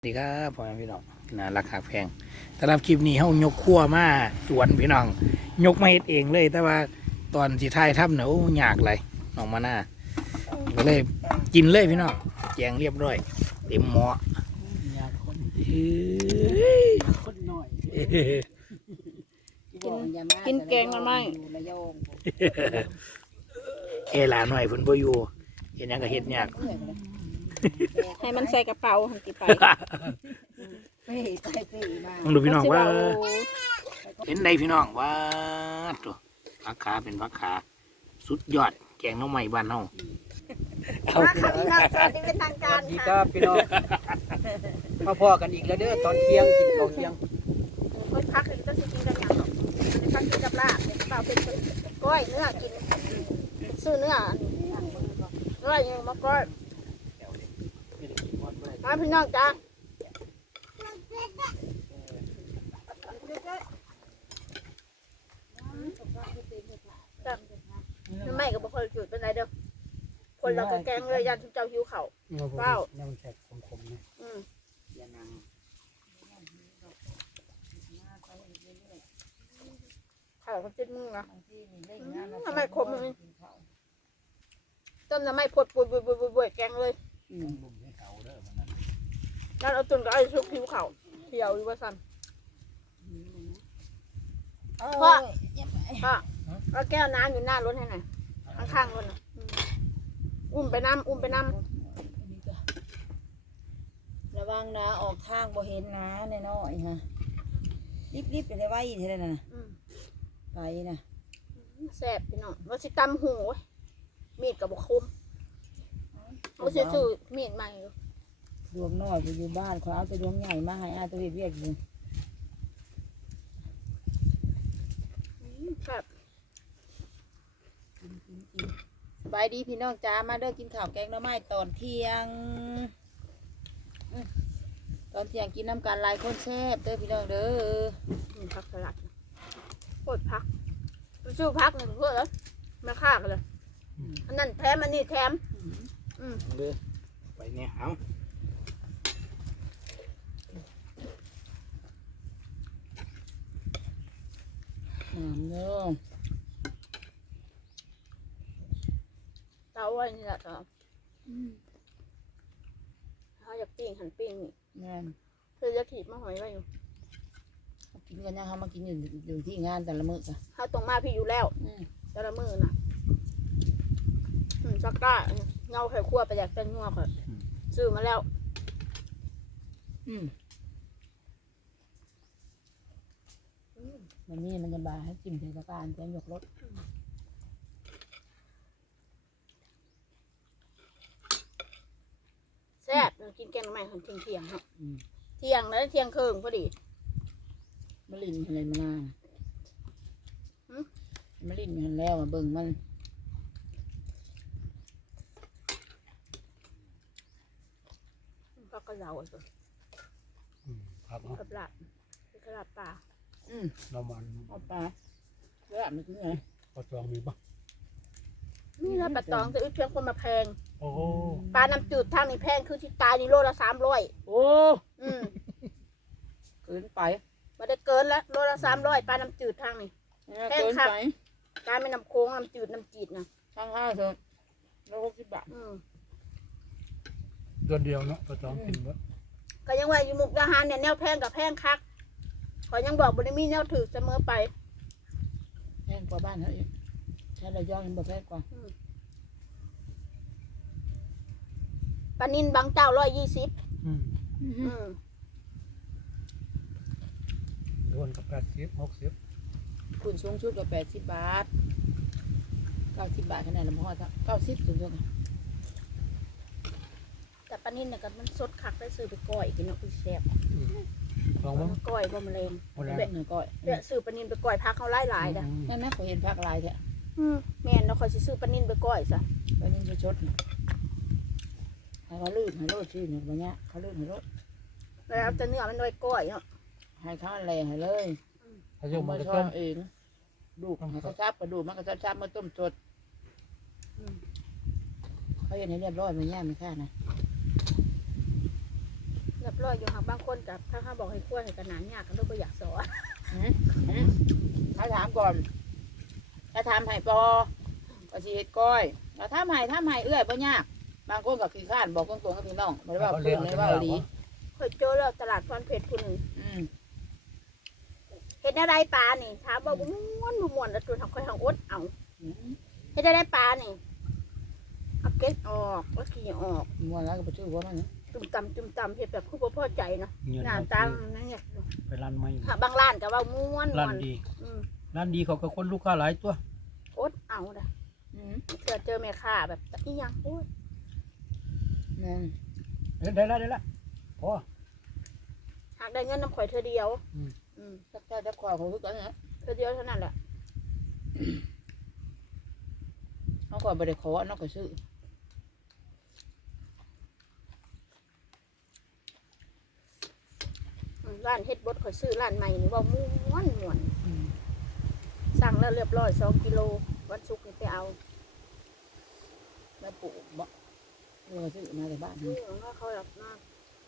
สวัสดีครับพ่อแม่พี่น้องน่ารักหักแพงสำหรับคลิปนี้เฮายกครัวมาสวนพี่น้องยกมาเฮ็ดเองเลย แต่ว่าตอนที่ท้ายทำเนี่ยโอ้ยากเลยน้องมาหน้าก็เลยกินเลยพี่น้องแจงเรียบร้อยเต็มหม้อคนหน่อยกินแกงมันไหมเอหลาหน่อยเพิ่นบ่อยู่เฮ็ดหยังก็เฮ็ดยากให้มันใส่กระเป๋าหันติไปเป้ใส่เป้มาต้องดูพี่น้องว่าสิเเห็นในพี่น้องว่าตัวผักขาเป็นผักขาสุดยอดแกงหน้องใหม่บ้านเฮาเอามาค่ะพี่น้องสวัสดีเป็นทางการดีคค่ะรับพี่น้องมาพ่อกันอีกแล้วเด้อตอนเที่ยงกินข้าวเที่ยงค่อยพักเลยก็สิกินกันอย่างหรอกอันนี้พักกินกับลาบเป็นเปล่าเป็นก้อยเนื้อกินซื้อเนื้อยังมาก้อยมาพี่น้องจ้าน้ำไม่กับบุคคลจุดเป็นไรเด้อคนเราก็แกงเลยยันทุกเจ้าหิวเข่า เปล่าน้ำแข็งคมๆนะอย่านั่งเข่าเขาจิ้มมึงนะทำไมขมมันต้นทำไมพดปุยแกงเลยนั่นเอาตุนก็ไอ้ชุบผิวเข่าเขียวอยู่ว่าซ้ำพ่อเอาแก้วน้ำอยู่หน้ารถให้หน่อยข้างๆรถนะอุ้มไปน้ำระวังนะออกทางบ่เห็นนะน้อยๆฮะรีบๆไปได้ไว้เท่านั้นนะไปนะแซ่บพี่น้องว่าสิตำหูมีดกับบกคุมว่าสิซื้อมีดใหม่ดวงน้อยไปอยู่บ้านเขาเอาแต่ดวงใหญ่มาให้อาตัวเวียกอยู่ครับสบายดีพี่น้องจ้ามาเด้อกินข้าวแกงหน่อไม้ตอนเที่ยงตอนเที่ยงกินน้ำกันหลายคนแซ่บเด้อพี่น้องเด้อผักสลัดโคตรพักซื้อพักหนึ่งเพื่อแล้วมาฆ่ากันเลยอันนั้นแถมอันนี้แถมเด้อไปเนี่ยเอาน้ำเด้อเตาไว้นี่แหละต่อเขาอยากปิ้งหันปิ้งนี่งานเพื่อจะขีดมาหอยไว้อยู่กินกันยังเขามากินอยู่ที่งานแต่ละมื้อจ้ะเขาตรงมาพี่อยู่แล้วแต่ละมือน่ะซักก้าเงาไข่คั่วไปจากเต้นงัวก่อนซื้อมาแล้ววันนี้มันจะบาให้จิ้มเทศกาลจะยกรถแซ่บกินแกงใหม่ของเที่ยงครับเที่ยงแล้วเที่ยงครึ่งพอดีมะลินอะไรมานานมะลินมันแล้วเบิ่งมันก็กระเหลาอ่ะครับกระลาบกระลาบปลาน้ำมันเอาปลาเลือดมันคือไงปลาจองมีปะนี่นะปลาตองแต่อึดเพียงคนมาแพงโอ้ปลาน้ำจืดทางนี้แพงคือที่ตายนี่โลละ300 โอ้อืมเกินไปมาได้เกินแล้วโลละ300ปลาน้ำจืดทางนี้เกินไปปลาไม่น้ำโค้งน้ำจืดน้ำจีดนะทั้งห้าเถอะ160 บาทเดือนเดียวเนาะปลาจองกินวะก็ยังว่าอยู่มุกดาหารเนี่ยแนวแพงกับแพงคักขอยังบอกบริมีแนวถือเสมอไปแพงกว่าบ้านเขาอีกแค่ระยองยังบ่แพงกว่าปลานินบางเจ้า120 รวนกับ80 60 คุณสูงชุดก็80 บาท90 บาทขนาดน้ำพอด90ถึงเท่าไหร่แต่ปลานินเนี่ยก็มันสดคักได้ซื้อไปก้อยกินเนาะคือแซ่บลองมั้งก้อยบ่มะเร็งวันละเบ็ดหน่อยก่อยเดี๋ยวซื้อปลานินไปก้อยพักเขาหลายๆจ้ะนั่นนะเขาเห็นผักลายแท้แม่นเนาะคอยสิซื้อปลานินไปก้อยซะไปนี่จะชดให้เขาลื่นให้โลดชื่อเนี่ยวันนี้เขาลื่นให้โลดแล้วเอาแต่เนื้อมันไว้ก้อยเนาะให้เขาแลให้เลยถ้าโยมมามาชต้อมบเองดูกมันก็ซับกระดูกมันก็ซับมาต้มสดเขาเห็นให้เรียบร้อยมันแย่ไม่ค่านะเรียบร้อยอยู่หากบางคนกับถ้าเขาบอกให้คั่วให้กระหนานยากกันด้วยบ่อยากสอนเขาถามก่อนถ้าถามให้ปอก็สิเฮ็ดก้อยถ้าถามให้เอื้อยบ่ยากบางคนก็ขี้ข้านบอกตรงๆกับพี่น้องบ่ได้ว่าเพิ่นเลยว่าอีหลีเคยเจอแล้วตลาดพรเพชรผู้หนึ่งอืมเห็นอะไรปลานี่ถามบอกว่าม่วนแล้วตัวทางคอยทางอดเอาอืมเห็นอะไรปลานี่เอาเก็ดออกแล้วขี้ออกม่วนแล้วก็บ่ชื่อว่ามันนะจุ่มตำเห็ดแบบคือบ่พอใจเนาะเงินหน้าเอาตาซื้อนั่นเนี่ยไปร้านไม้หาบางร้านก็ว่าม่วนร้านดีอืมร้านดีเขาก็คนลูกค้าหลายตัวอดเอาเด้ออืมเจอแม่ค้าแบบอีหยังโอ้ยแม่นได้ละพอหากได้เงินน้ำข่อยเธอเดียวอืมอืมจักใจจักคอเขาคือกันนะเธอเดียวเท่านั้นแหละเขาก็บ่ได้ขอเนาะก็ซื้อร้านเฮ็ดบดข่อยซื้อร้านใหม่นี่ว่าม่วนอืมสั่งแล้วเรียบร้อย2 กิโลวันศุกร์นี่ไปเอาแล้วปลูกบ่เออซื้อมาจากบ้านนี่นี่ของเขาแบบมาก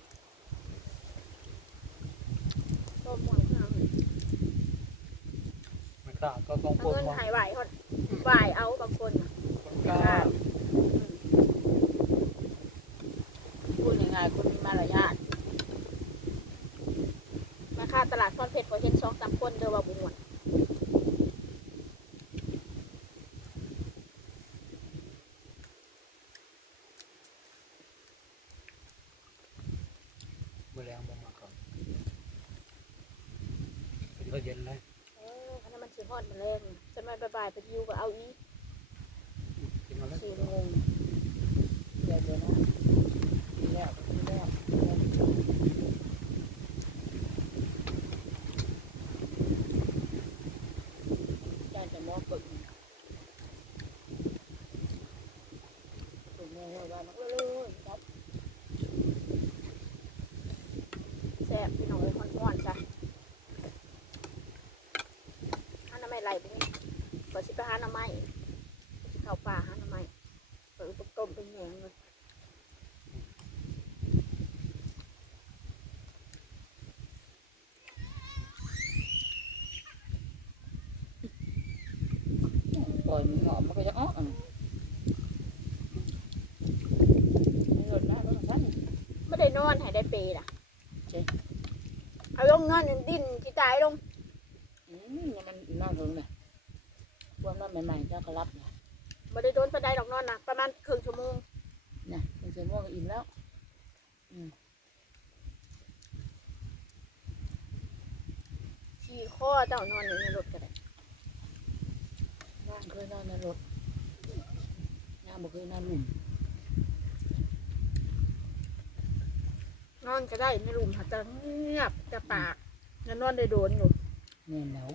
ก็ม่วนมากไม่กล้าก็ต้องโกเอานเงินว่าหายไหวเขาไหวเอาบางคนน่ะกล้าพูดง่ายๆคนมีมารยาทมาค่าตลาดพรเพชรข่อยเห็น2-3 คนเด้อว่าบ่ม่วนเมื่อแรงบ่มาก่อนเป็นก็เย็นเลยอันนั้นมันสิฮอดมาแรงจนวันบ่ายๆไปอยู่ก็เอาอีกกินมาแล้ว 4 โมงเดี๋ยวนะทีแล้วทีแล้วใจจะมองปึกปึกแม่ว่ามันเลยครับแซ่บพี่น้องเอ้ยฮ้อนๆจ้ะหาหน่อไม้ไหลบ่มีก็สิไปหาหน่อไม้สิเข้าป่าหาหน่อไม้เปิดต้มเป็นแหงเลยปล่อยมันหอมมันก็จะอ้อมันหล่นมาแล้วสั้นบ่ได้นอนให้ได้เปรล่ะใช่เอาลงนอนดิ้นสิตายลงมันน่าสนเลยพวกนั้นใหม่ๆเจ้าก็รับนะบ่ได้โดนปานใดดอกนอนน่ะประมาณครึ่งชั่วโมงนะมันจะม่วงอิ่มแล้วขี่คอเจ้านอนอยู่ในรถก็ได้น้าเคยนอนในรถน้าบอกเคยนอนหนุ่มนอนก็ได้ไม่รุมหาจะเงียบจะปากแล้วนอนได้โดนอยู่แน่นแล้ว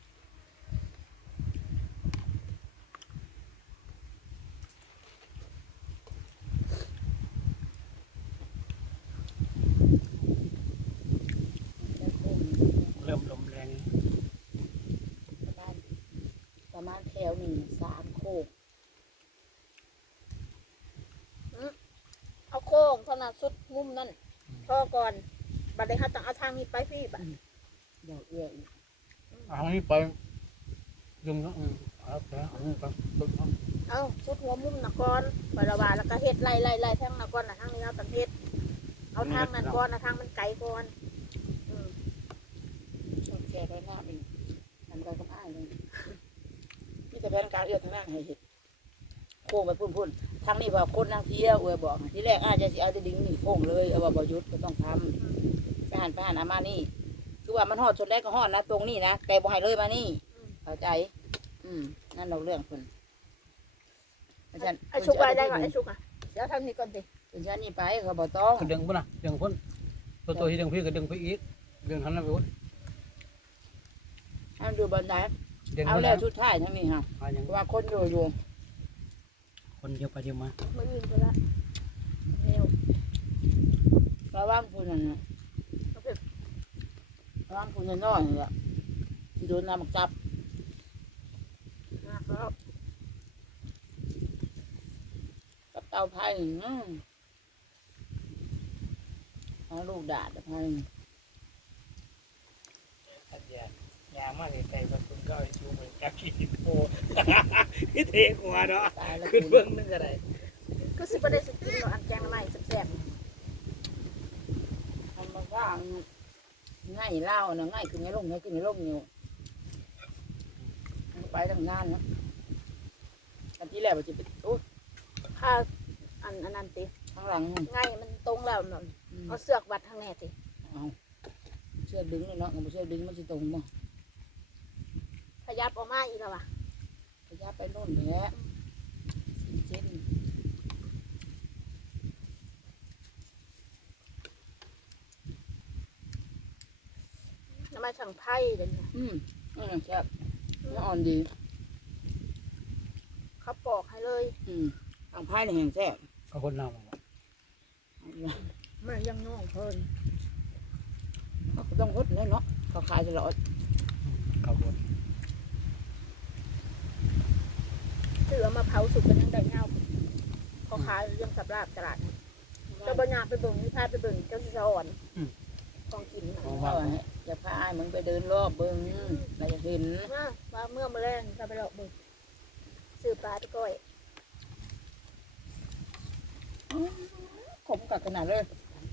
แล้วคงเริ่มลมแรงประมาณแถวหนึ่ง3 โคกเอาโค้งเท่านั้นสุดมุมนั่นพ่อก่อนบัดนี้เขาต้องเอาทางนี้ไปพี่บัดเดี๋ยวเอื้ออีกเอานี่ไปยุงก็เอาไปเอานี่ไปตึกเอาเอาสุดหัวมุมนะก่อนบาระบาแล้วก็เฮ็ดไล่ทางนะก่อนนะทางนี้เอาตังเฮ็ดเอาทางนั้นก่อนนะทางมันไกลก่อนอืมต้องแช่ไว้หน้าอีกทำได้ก็อ้ายเลยนี่แต่แผนการเอื้อทางนั้นให้เห็ดโค้งไปพุ่นทางนี้ว่าคนนั่งเที่ยวเอื้อบอกที่แรกอาจจะสิเอาจะดึงนี่โค้งเลยเอาว่าบ่หยุดก็ต้องทำไปหันอามานี่คือว่ามันฮอดชนแรกก็ฮอดนะตรงนี้นะแต่บ่ให้เลยมานี่เข้าใจ นั่นเราเรื่องเพิ่นอาจารย์ไอ้ชุกไปได้ก่อนไอ้ชุกอ่ะเดี๋ยวทางนี้ก่อนสิเพิ่นจะนี่ไปเขาบ่ต้องก็ดึงพุ่นนะดึงพุ่นตัวที่ดึงพี่ก็ดึงไปอีกดึงทันแล้วไปพุ่นให้ดูบันไดดึงเอาพุ่นแล้แล้ว วชุดท้ายทั้งนี้ฮะมาอย่างเพราะว่าคนอยู่คนเดียวไปเดียวมามืออื่นไปละเร็วระวังผู้นั่นน่ะเอาไประวังผู้น้อยๆนี่แหละที่โดนน้ำจับนะแล้วกับเตาไผ่เอาลูกดาดพันอันยางมากเลยไก่แบบคุณก็ไอ้ชูเหมือนกับขี้โพพี่เทหัวเนาะตายแล้วขึ้นเบื้องนึงอะไรก็สิบ่ได้สิกินหรอกอันแกงใหม่แซ่บทำมาว่าง่ายเล่านะง่ายขึ้นในร่มง่ายขึ้นในร่มอยู่ไปทำงานนะอันที่แรกมันจะไปโอ้ๆถ้าอันนั้นติข้างหลังง่ายมันตรงแล้วนั่นเอาเสือกวัดทางแน่ติเอาเชือกดึงเลยเนาะเอาเชือกดึงมันจะตรงมั้งขยับออกมาอีกแล้วว่ะขยับไปโน่นเลยแหละ4 เซนน้ำมันช่างไผ่เดี๋ยวนี้ครับมันอ่อนดีเขาปอกให้เลยทางพายในแห่งแซ่บก็คนนำมันยังน้องเพิ่นเขาก็ต้องฮดเลยเนาะเขาขายตลอดเขาคนถือเอามาเผาสุกกันยังได้เงาเขาขายเรื่องสับลาบตลาดนะก็บ่ยากไปเบิ่งนี่พาไปเบิ่งเจ้าสิสอนของกินน่ะเขาว่าจะพาอ้ายมึงไปเดินรอบเบิ้งเราจะเห็นว่าเมื่อมาแรงจะไปหลอกเบิ่งซื้อปลาไปก้อยขมกัดขนาดเลย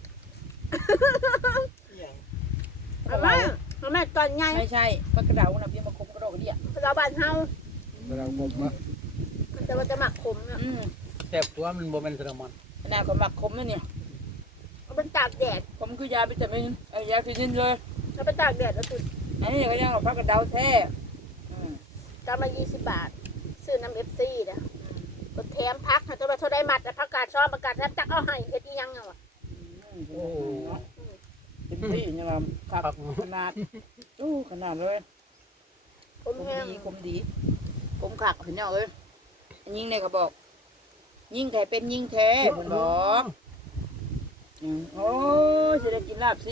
เอาแม่ตอนไงไม่ใช่พักกระเดานะพี่มาขมกระโดดกระเดี่ยเราบ้านเฮาเราผมว่าแต่ว่าจะหมักขมเนี่ยแซ่บตัวมันบ่เป็นสนมันขนาดคนหมักขมนะเนี่ยเอาเป็นตากแดดขมคือยาวิตามินยาฟิซินเลยเอาเป็นตากแดดแล้วติดอันนี้ก็ยังพักกระเดาแท้กำมา20 บาท ซื้อน้ำFCนะก็แถมพักให้ตัวว่าเท่าได้มัดผักกาดซ้อมผักกาดแทบจักเอาให้เฮ็ดอีหยังอ่ะวะโอ้เป็นที่เนี่ยครับขนาดขนาดเลยผมขมแห้งดีขมดีขมขักเห็นยังเลยยิงเนี่ยเขาบอกยิงไก่เป็นยิงแท้ผมบอกโอ้จะได้กินลาบสิ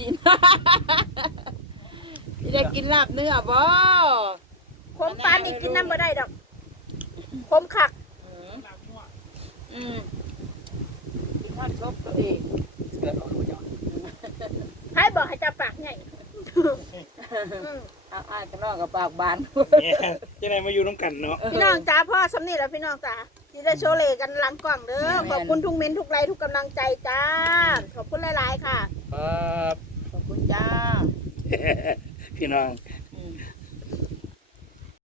จะได้กินลาบเนื้อบ่ขมปานนี่กินน้ำบ่ได้ดอกขมคักกินข้าวชบตัวเองเกิดเอาดูอย่างให้บอกให้จับปากใหญ่อ่านกันนอกกับปากบานจะได้มาอยู่น้ำกันเนาะพี่น้องจ๋าพ่อสำนีแล้วพี่น้องจ๋าที่ได้โชว์เลกันหลังกล่องเด้อขอบคุณทุกเม้นทุกไลค์ทุกกำลังใจจ้าขอบคุณหลายๆค่ะครับขอบคุณจ้าพี่น้อง